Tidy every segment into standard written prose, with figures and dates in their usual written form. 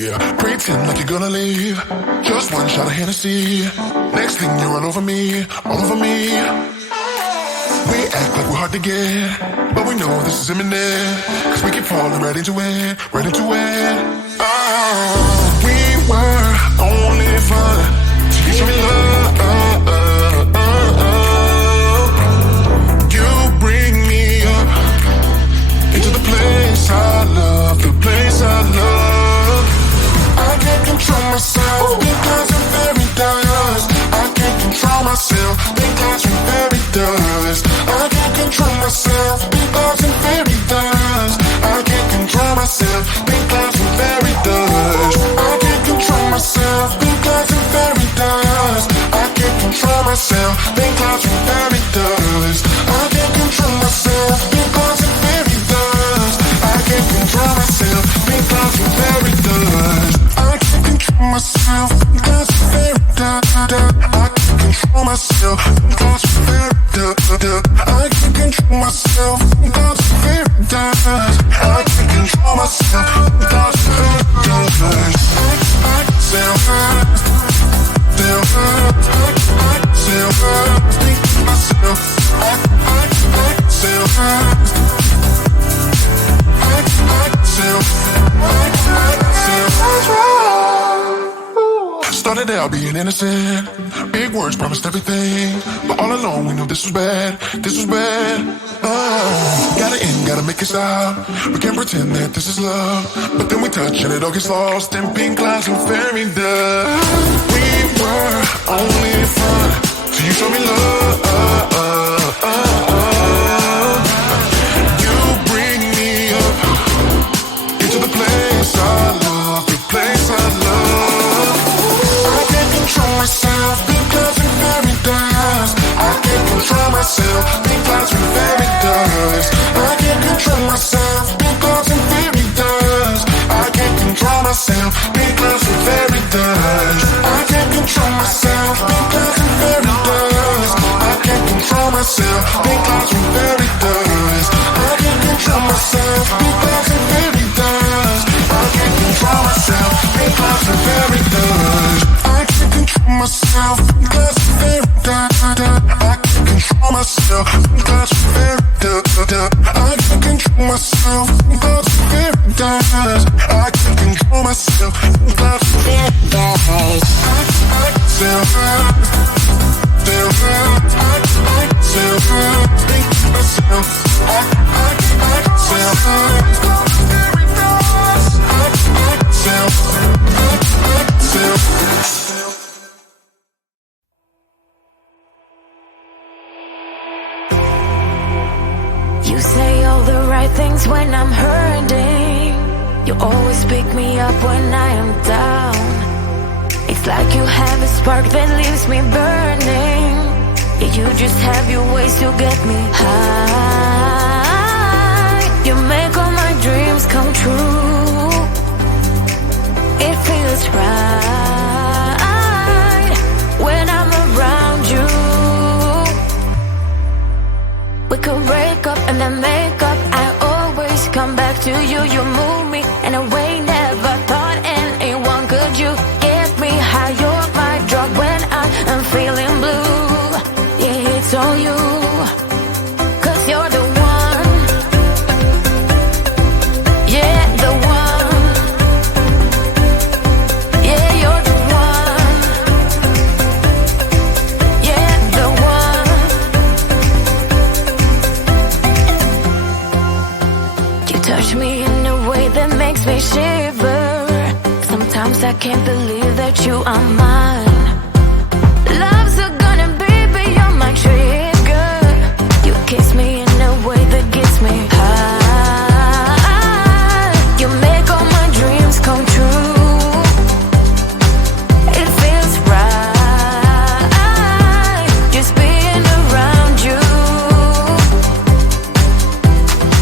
Yeah, pretend like you're gonna leave. Just one shot of Hennessy. Next thing you're all over me, all over me. We act like we're hard to get, but we know this is imminent. Cause we keep falling right into it, right into it. Oh, we were only fun till you show me love. You bring me up into the place I love, the place I love. I can't control myself because I'm very dust. I can't control myself because I'm very dust. I can't control myself because I'm very dust. I can't control myself because I'm very dust. I can't control myself because I'm very dust. I can't control myself because I'm very dust. I can't control myself because I'm very dust. I can't control myself because I'm very dust. I can't control myself because I'm very dust. I can't control myself because I'm very dust. I can't control myself because I'm very dust. I can't control myself because I'm very dust. I self started out being innocent. Big words promised everything, but all along we knew this was bad. This was bad. Gotta end, gotta make it stop. We can't pretend that this is love, but then we touch and it all gets lost in pink clouds and fairy dust. We were only fun till you show me love. You bring me up into the place I love, the place I love. I can't control myself because I'm very dust. I can't control myself because I'm very dust. I can't control myself because I'm very dust. I can't control myself because I'm very dust. I can't control myself because I'm very dust. I can't control myself because I'm very dust. I can't control myself because I'm very dust. I can't control myself because I'm very dust. I can't control myself because I'm very dust. I can't control myself because I'm very dust. I can't control myself because I'm very dust. I can't control myself because I'm very dust. You say all the right things when I'm hurting. You always pick me up when I am down. It's like you have a spark that leaves me burning. Yeah, you just have your ways to get me high. You make all my dreams come true. It feels right when I'm around you. We could break up and then make up. I always come back to you. You move me in a way never thought anyone could. You get me high. You're my drug when I'm feeling blue. Yeah, it's all you. Cause you're the one. Yeah, the one. Yeah, you're the one. Yeah, the one. You touch me in a way that makes me shiver. Sometimes I can't believe that you are mine. Love's a gun and baby, you're my trigger. You kiss me in a way that gets me high. You make all my dreams come true. It feels right just being around you.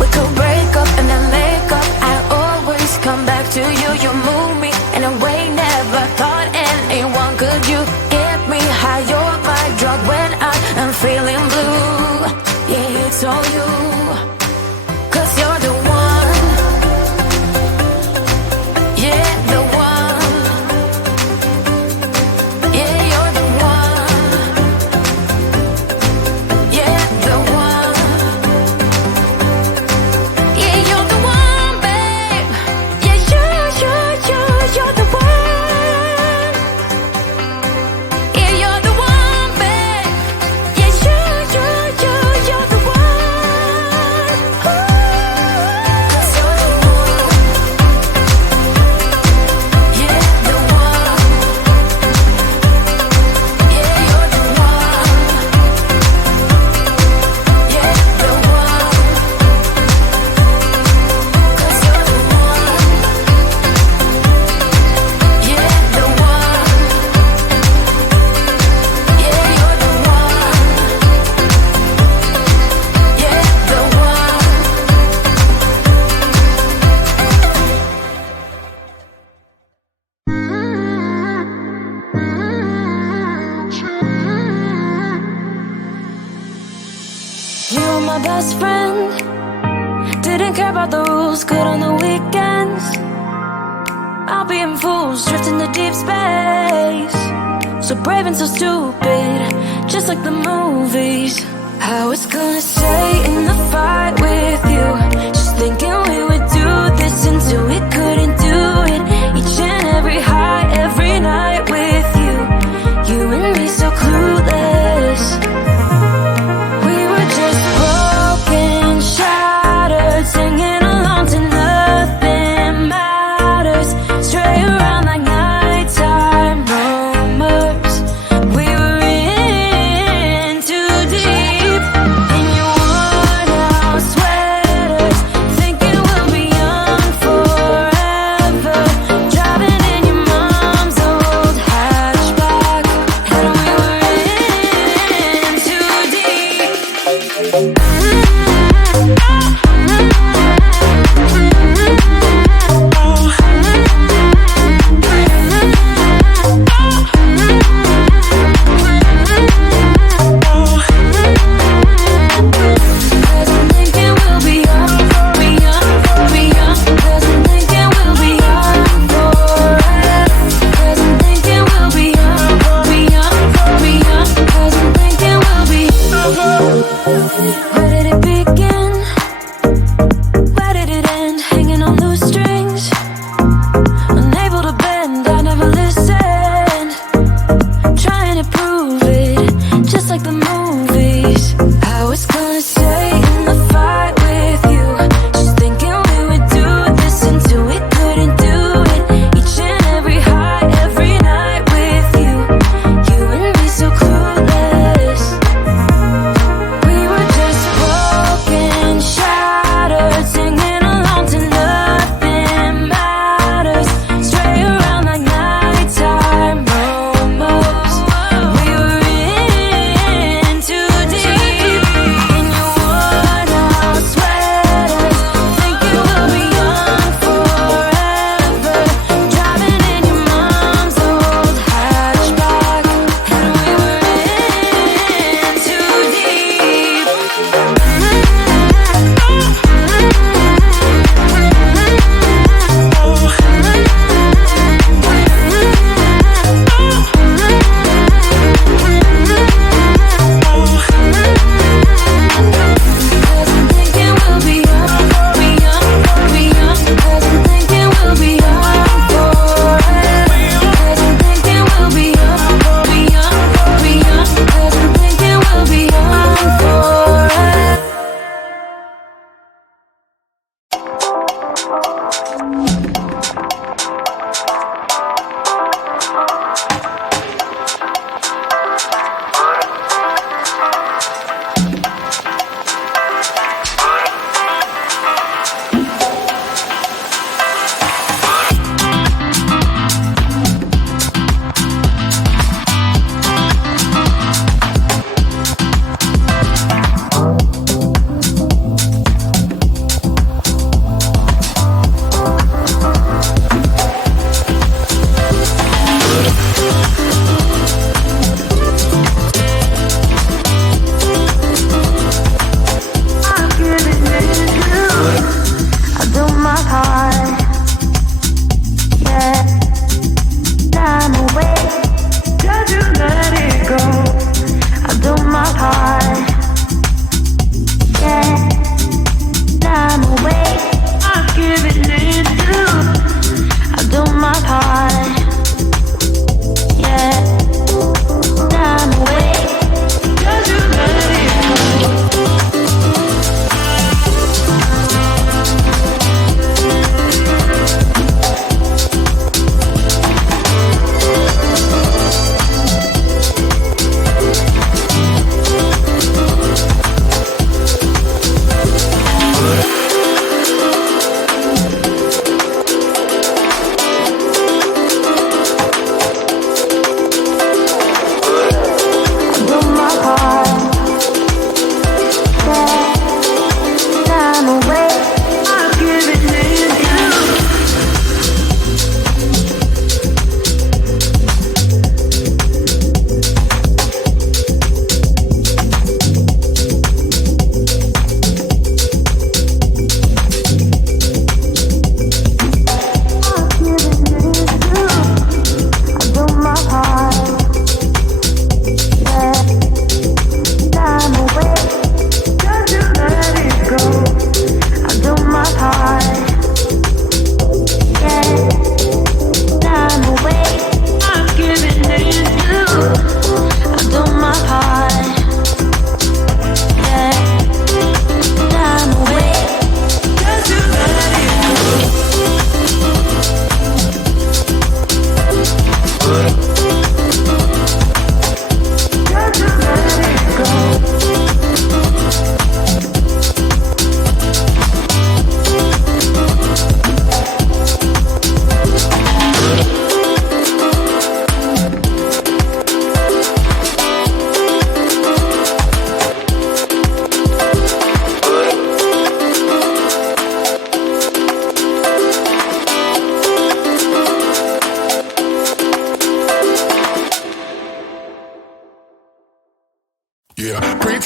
We could break up and then make up. I always come back to you. You move me in a way never thought anyone could. You get me high. my best friend. Didn't care about the rules, good on the weekends. I'll be in fools, drifting to deep space. So brave and so stupid, just like the movies. I was gonna stay in the fight with you, just thinking we would do this until we couldn't do it. Each and every high, every night with you, you and me so clueless. We were just broken, shattered, singing along to nothing matters. Stray around like nighttime rumors. We were in too deep. In your worn out sweater,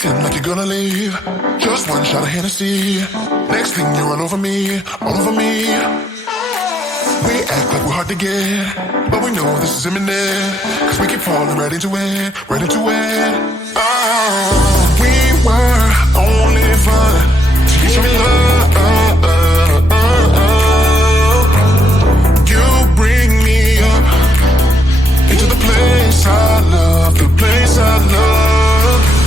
pretend like you're gonna leave. Just one shot of Hennessy. Next thing you're all over me, all over me. We act like we're hard to get, but we know this is imminent. Cause we keep falling right into it, right into it. Oh, we were only fun till you show me love. You bring me up into the place I love, the place I love.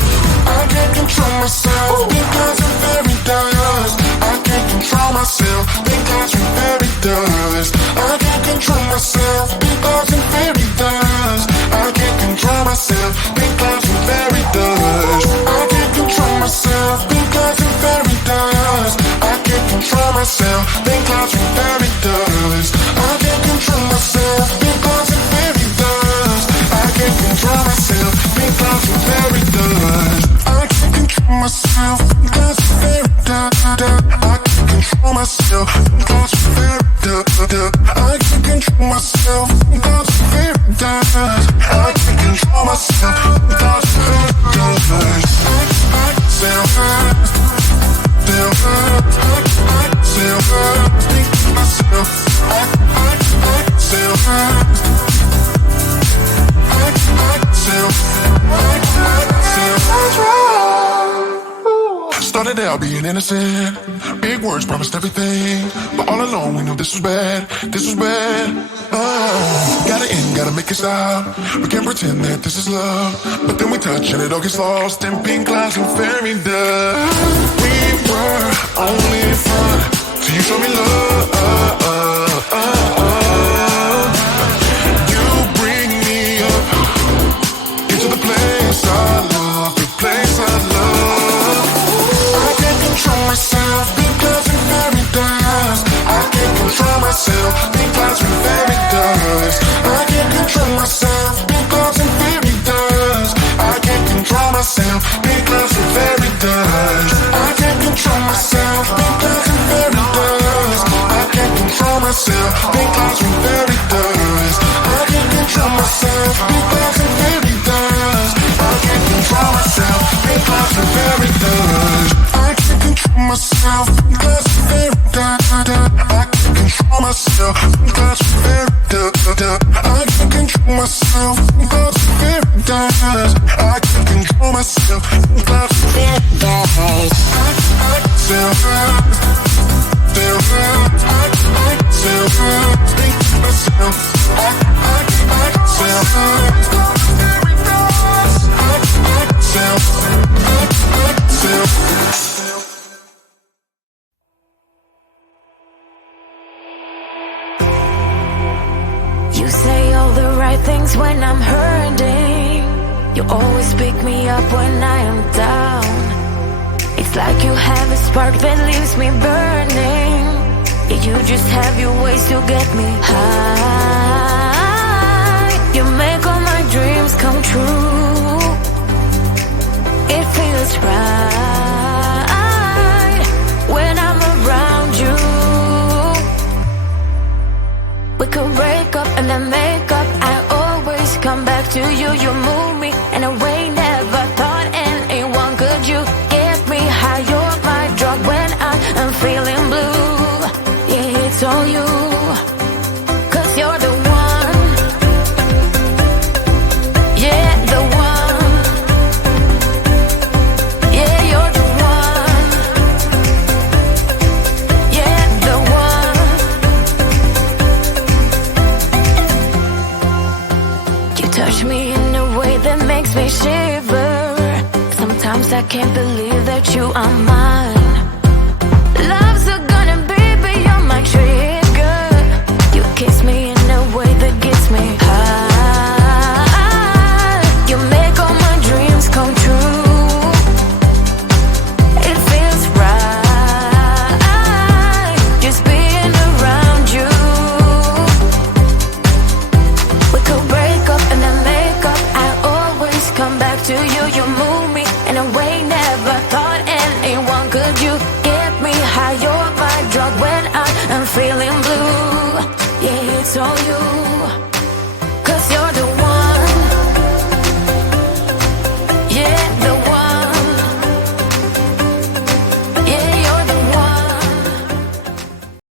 I can't control myself because I'm very dust. I can't control myself because I'm very dust. I can't control myself because I'm very dust. I can't control myself because I'm very dust. I can't control myself because I'm very dust. I can't control myself because I'm very dust. I can't control myself because I'm very dust. I can't control myself because I'm very dust. I can't control myself because I'm very dust. I can't control myself because I'm very dust. I can't control myself because I'm very dust. I can't control myself because I'm very dust. I self started out being innocent. Big words promised everything, but all along we knew this was bad. This was bad. Oh, gotta end, gotta make it stop. We can't pretend that this is love, but then we touch and it all gets lost in pink clouds and fairy dust. We were only fun till you show me love. You bring me up into the place I love, the place I love. I can't control myself because I'm very dust. I can't control myself because I'm very dust. I can't control myself because I'm very dust. I can't control myself because I'm very dust. I can't control myself because I'm very dust. I can't control myself because I'm very dust. I can't control myself because I'm very dust. I can't control myself because I'm very dust. I can't control myself because I'm very dust. I can't control myself because I'm very dust. I can't control myself because I'm very dust. I can't control myself because I'm very dust. You say all the right things when I'm hurting. You always pick me up when I am down. It's like you have a spark that leaves me burning. Yeah, you just have your ways to get me high. You make all my dreams come true. It feels right when I'm around you. We could break up and then make up. I always come back to you. You move me in a way never thought anyone could. You get me high. You're my drug when I am feeling blue. Yeah, it's all you, 'cause you're the one. Yeah, the one. Yeah, you're the one. Yeah, the one. You touch me in a way that makes me shiver. Sometimes I can't believe that you are mine. Love's gonna be beyond my trigger. You kiss me in a way that gets me high. You make all my dreams come true. It feels right just being around you. We could break up and then make up. I always come back to you. You move me in a way never thought anyone could. You get me high. You're my drug when I am feeling blue. Yeah, it's all you.